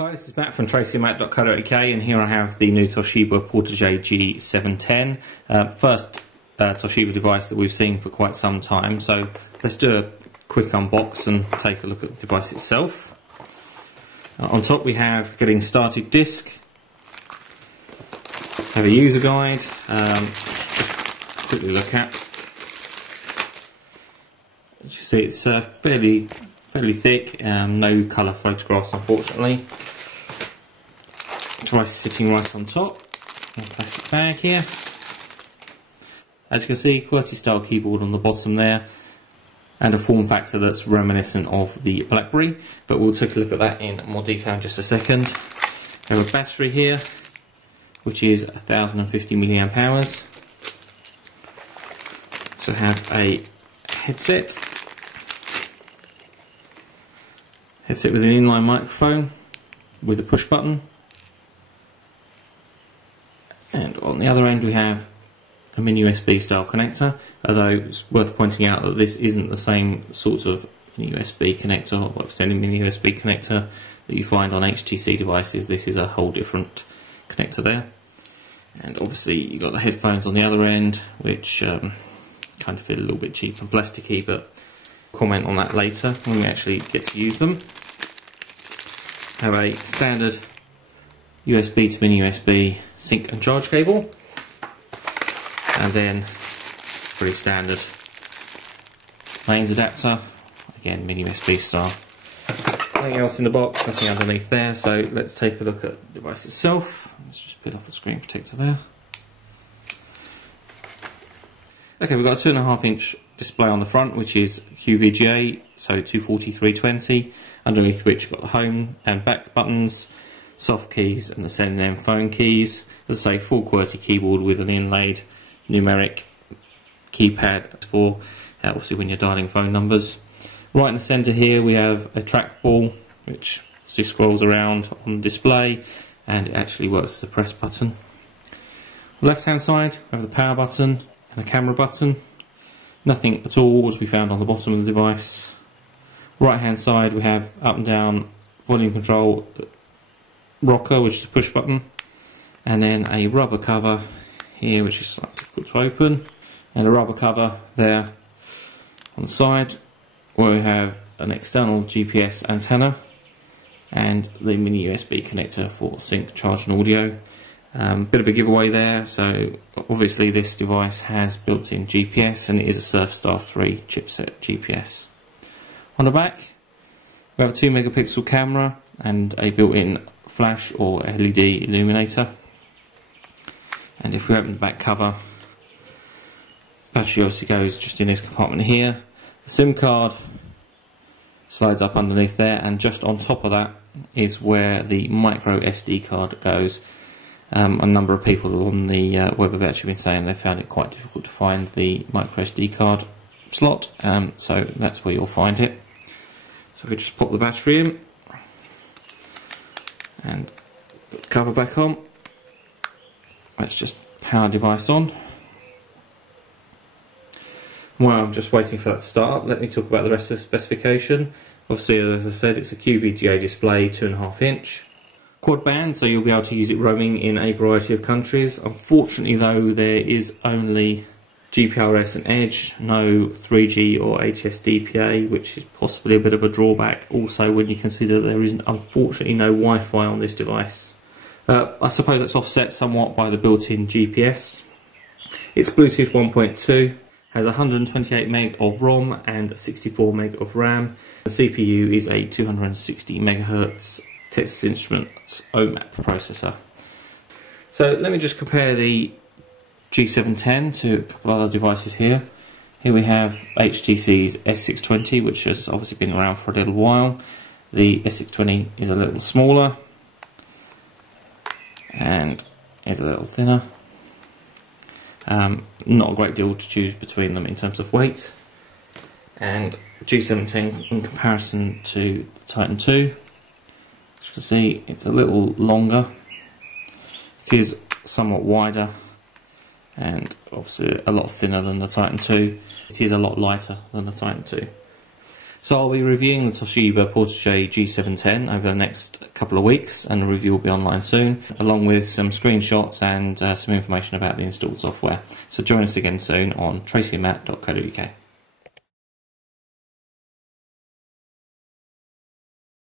Hi, this is Matt from tracymatt.co.uk, and here I have the new Toshiba Portégé G710. First Toshiba device that we've seen for quite some time, so let's do a quick unbox and take a look at the device itself. On top we have getting started disc, have a user guide, just quickly look at. As you see, it's fairly thick, no colour photographs unfortunately. Device sitting right on top in a plastic bag here. As you can see, QWERTY style keyboard on the bottom there, and a form factor that's reminiscent of the BlackBerry, but we'll take a look at that in more detail in just a second. We have a battery here, which is 1050 milliamp hours. So have a headset with an inline microphone with a push button, and on the other end we have a mini USB style connector, although it's worth pointing out that this isn't the same sort of mini USB connector or extended mini USB connector that you find on HTC devices. This is a whole different connector there. And obviously you've got the headphones on the other end, which kind of feel a little bit cheap and plasticky, but I'll comment on that later when we actually get to use them. Have a standard USB to mini USB sync and charge cable, and then pretty standard mains adapter, again mini USB style. Nothing else in the box, nothing underneath there, so let's take a look at the device itself. Let's just peel off the screen protector there. Okay, we've got a 2.5-inch display on the front, which is QVGA, so 240/320, underneath which you've got the home and back buttons, soft keys and the send and end phone keys. As I say, full QWERTY keyboard with an inlaid numeric keypad for obviously when you're dialing phone numbers. Right in the centre here we have a trackball which just scrolls around on the display, and it actually works as a press button. Left hand side we have the power button and a camera button. Nothing at all to be found on the bottom of the device. Right hand side we have up and down volume control rocker, which is a push button, and then a rubber cover here which is slightly difficult to open, and a rubber cover there on the side where we have an external GPS antenna and the mini USB connector for sync, charge and audio. Bit of a giveaway there, so obviously this device has built-in GPS and it is a Surfstar 3 chipset GPS. On the back we have a 2 megapixel camera and a built-in flash or LED illuminator, and if we open the back cover, battery obviously goes just in this compartment here. The SIM card slides up underneath there, and just on top of that is where the micro SD card goes. A number of people on the web have actually been saying they found it quite difficult to find the micro SD card slot, so that's where you'll find it. So we just pop the battery in and put the cover back on. Let's just power device on. While I'm just waiting for that to start, let me talk about the rest of the specification. Obviously, as I said, it's a QVGA display, 2.5-inch. Quad band, so you'll be able to use it roaming in a variety of countries. Unfortunately though, there is only GPRS and Edge, no 3G or ATS DPA, which is possibly a bit of a drawback also when you consider there is unfortunately no Wi-Fi on this device. I suppose that's offset somewhat by the built-in GPS. It's Bluetooth 1.2, has 128 meg of ROM and 64 meg of RAM. The CPU is a 260 MHz Texas Instruments OMAP processor. So let me just compare the G710 to a couple other devices here. Here we have HTC's S620, which has obviously been around for a little while. The S620 is a little smaller and is a little thinner. Not a great deal to choose between them in terms of weight. And G710 in comparison to the Titan 2, as you can see, it's a little longer. It is somewhat wider and obviously a lot thinner than the Titan 2. It is a lot lighter than the Titan 2. So I'll be reviewing the Toshiba Portégé G710 over the next couple of weeks, and the review will be online soon, along with some screenshots and some information about the installed software. So join us again soon on tracymatt.co.uk.